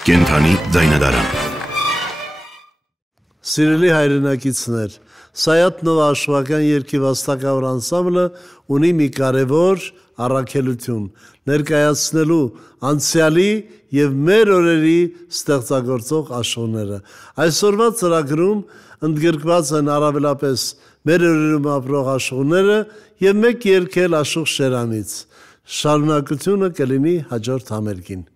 Կենթանի ձայնադարան։ Սիրելի հայրենակիցներ, Սայաթ-Նովա Աշվակյան երգի վաստակավոր անսամբլը ունի մի կարևոր առաքելություն՝ ներկայացնելու անցյալի և մեր օրերի ստեղծագործող աշխուժները։ Այսօրվա ծրագրում ընդգրկված են առավելապես մեր օրերում ապրող աշխուժները և մեկ երգ էլ Աշուղ Շերանից։ Շարունակությունը կլինի հաջորդ համերգին։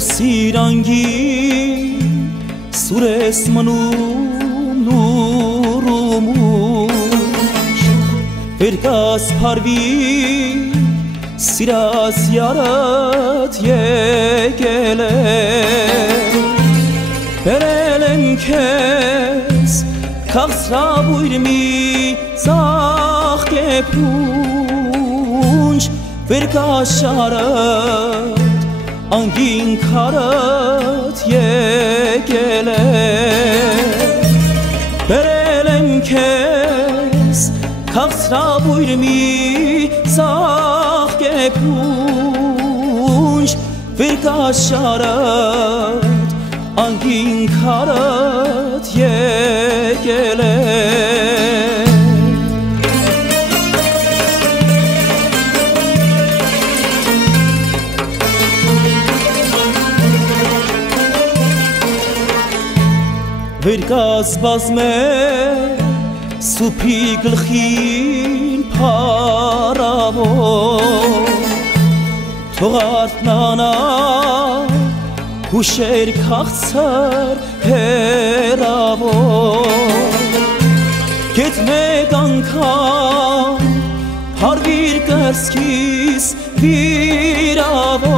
Սիրանգի սուրես մնում նուրումուշ Վերկաս պարվի սիրաս յարդ եկել է Բերել եմ քեզ քաղցրավույր մի ծաղ կեփունջ Վերկաս շարդ Անգին քարդ եկել է Բերել եմ քեզ քաղցրավույր մի ծաղ կեփունջ Վերկաս շարդ Անգին քարդ եկել է Վերկաս բազմե սուպի գլխին փարավոր Թողարդնանա հուշեր քաղցր հեռավոր Կետ մեկ անգամ հարվիր կրսքիս վիրավոր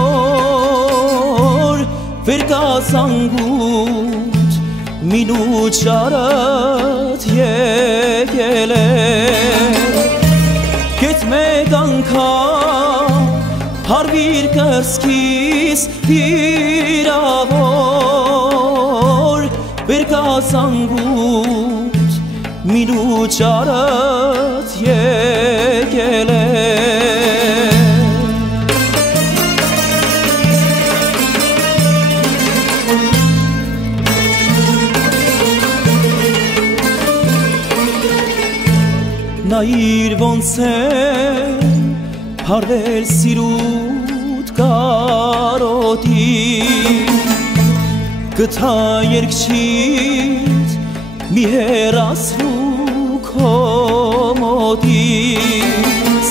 Վեր կազանգուտ մինուտ շարըտ եկել է Կետ մեկ անգամ հարվիր կրսքիս վիրավոր Վեր կազանգուտ մինուտ շարըտ եկել է Նա իր ոնց է հարվել սիրուտ կարոտի Գտա երկչիտ մի հեռացրու քո մոտից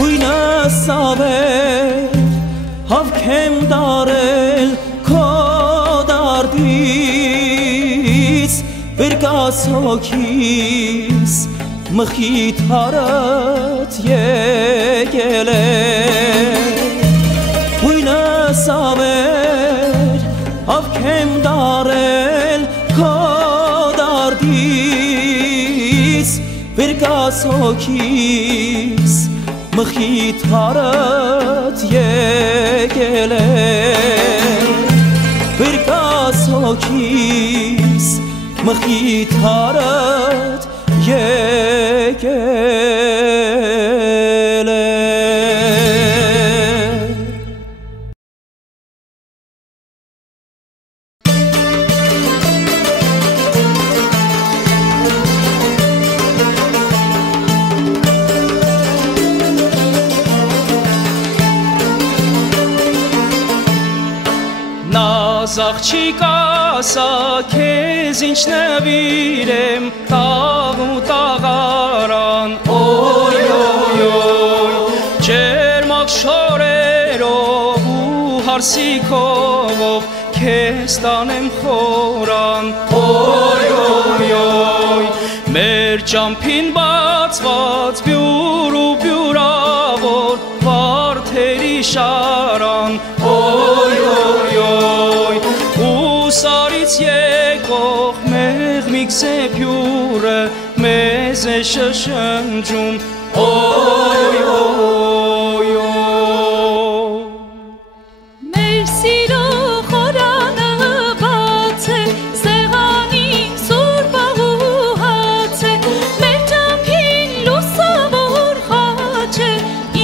Հույնս ավեր հավքեմ դարել քո դարդից Վեր կաց հոգիս մխիթ հարըտ եկել է Հույնս ավեր հավքեմ դարել քո դարդից Վեր կաց հոգիս մխիթ հարըտ եկել է Վեր կաց հոգիս մխիթ հարըտ եկել է Նազ աղջիկ ասա քեզ ինչ նվիրեմ տաղ ու տաղարան Օյ օյ օյ ջերմակ շորերով ու հարսիքով քեզ տանեմ խորան Օյ օյ օյ մեր ճամփին բացված բյուր ու բյուրավոր վարդերի շարան Օյ օյ օյ Սարից եկող մեղմիկ սեփյուրը մեզ է շշնջում Օյ օյ օյ Մեր սիրո խորանը բաց է սեղանին սուրբ աղու հաց է Մեր ճամփին լուսավոր խաչ է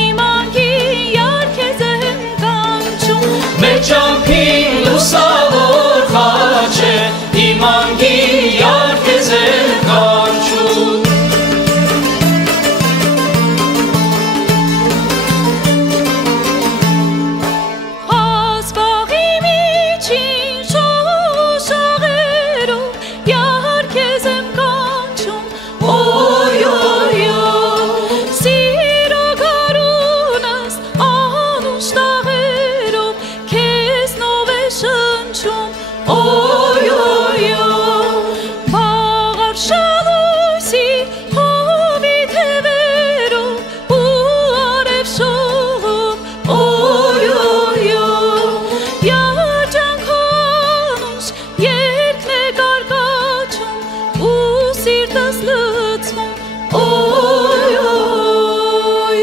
իմ անկին յարքեզ եմ կանչում Մեր ճամփին լուսավոր Իմ անգին յարքեզ է կանչում Ասպաղի միջին շողշաղերով յարքեզ եմ կանչում Օյ օյ օյ Սիրո գարունս անուշ տաղերով քեզ նով է շնչում Օյ օյ Բաղար շալույսի հովի թևերով ու արև շողով Օյ օյ Երջանքանուշ երկն է կարկաչում ու սիրտս լցվում Օյ օյ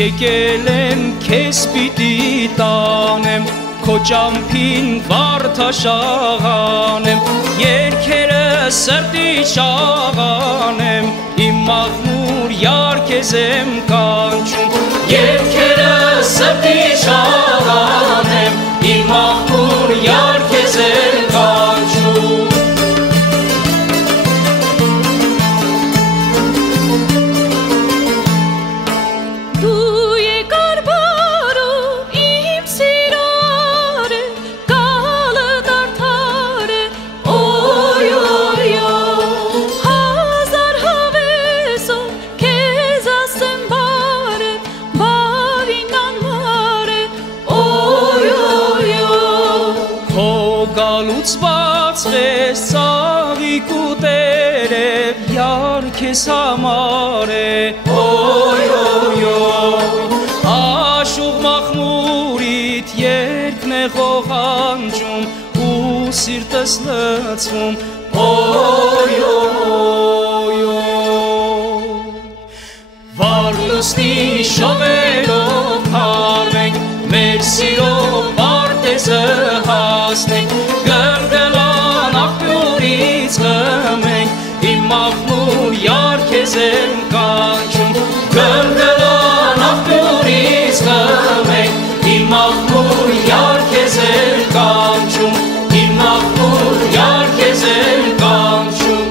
Եկել եմ քեզ պիտի տանեմ Քո ճամփին վարդաշաղանեմ Երգերը սրտի շաղանեմ Իմ մաղմուր յարքեզ եմ կանչում Երգերը սրտի շաղանեմ Իմ մաղմուր յարքեզ եմ կանչում Oh գալուց բացվեց ծաղիկ ու տերև յար քեզ համար է օյ օյ օյ աշուղ մախմուրիդ երգն է ղողանջում ու սիրտս լցվում օյ օյ օյ վար լուսնի շողերով հարվենք մեր սիրո պարտեզը հասնենք գնդելան աղբյուրից խմենք իմ մախմուր յար քեզ եմ կանչում գնդելան աղբյուրից խմենք իմ մախմուր յար քեզ եմ կանչում իմ մախմուր յար քեզ եմ կանչում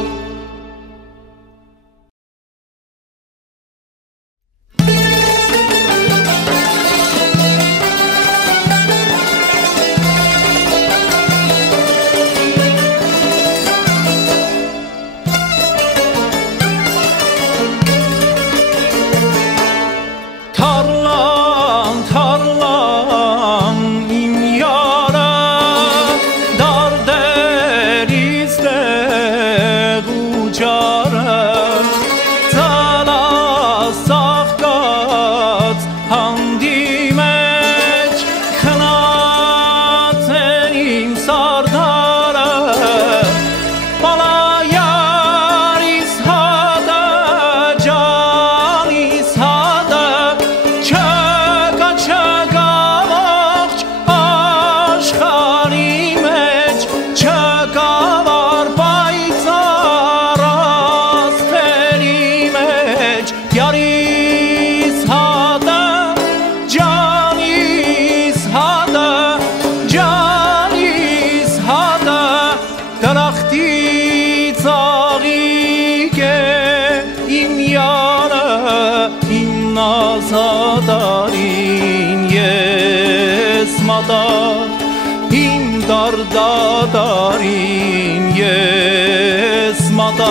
Դարին ես մատա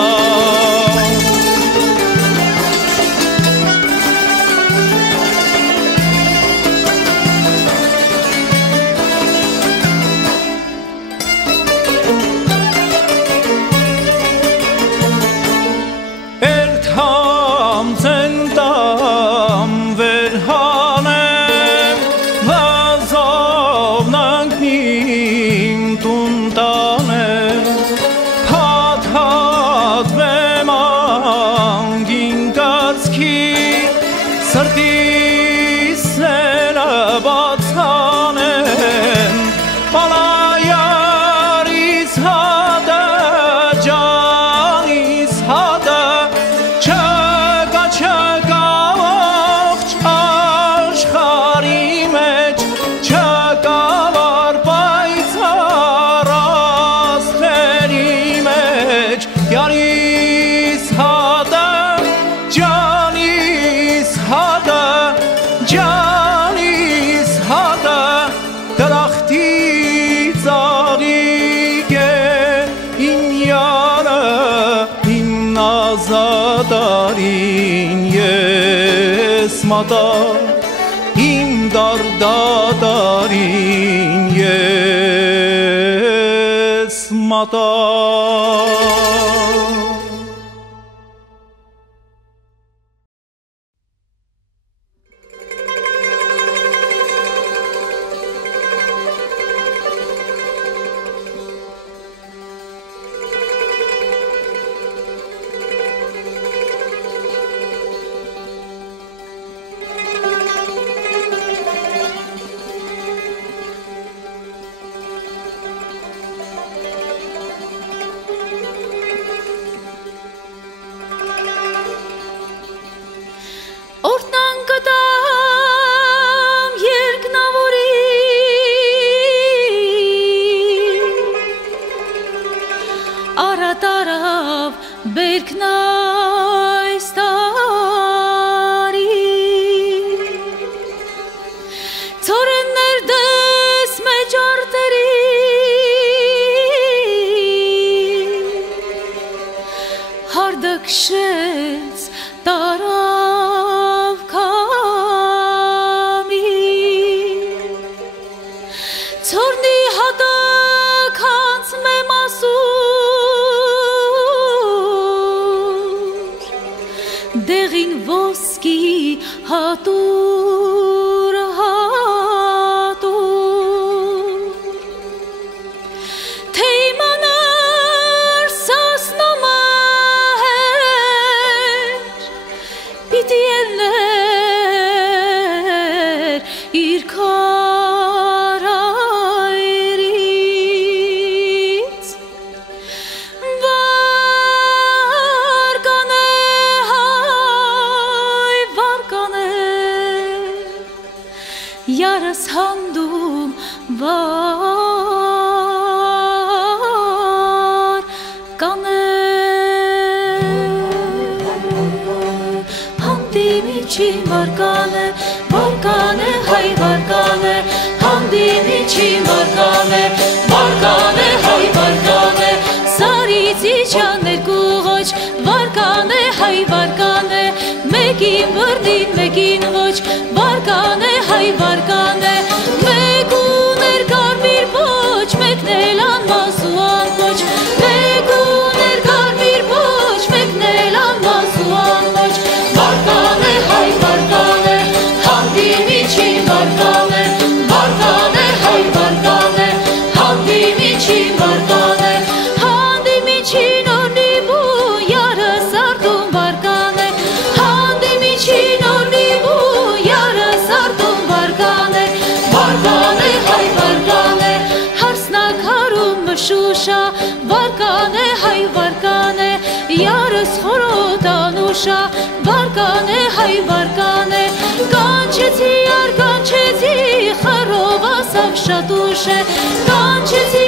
Երթամ ծենտամ վերհանեմ վազովնանք իմ տունտանը հատ-հատվեմ անգին կացքի սրտիս սենը բացանեմ պալայարիս հատը ջանիս հատը չկա ողջ աշխարի մեջ չկա վար պայծառ աստղերի մեջ յարիս հատը ջանիս հատը ջանիս հատը դրախտի ծաղիկ է իմ յարը իմ նազադարին ես մատա իմ դարդադարին ես մատա Քշեց տարավ քամի Ցորնի հատը քանց մեմ ասուր դեղին ոսկի հատուր հատուր թե իմանար սասնամահեր պիտի ելներ իր քարայրից վարկանե հայ վարկանե յարս հանդում վարկանե հանդիմիչի վարկանե վարկանե հայ վարկանե հանդիմիչի վարկանե վարկանե հայ վարկանե սարիցի չաներ կուղոչ վարկանե հայ վարկանե մեկին բրդին մեկին ոչ վարկանե հայ վարկանե մեկ ուներ կարմիր ոչ մեկն էլ անմասու անոչ մեկ ուներ կարմիր ոչ մեկն էլ անմասու անոչ վարկանե հայ վարկանե հանդիմիչի վարկանե վարկանե հայ վարկանե հանդիմիչի վարկանե հանդիմիչին օրնիվու յարս արտում վարկանե հանդիմիչին օրնիվու յարս արտում վարկանե վարկանե հայ վարկանե հարսնակարում մշուշա վարկանե հայ վարկանե յարս խորոտանուշա վարկանե հայ վարկանե կանչեցի կանչեցի խարով ասավ շատուշ է կանչեցի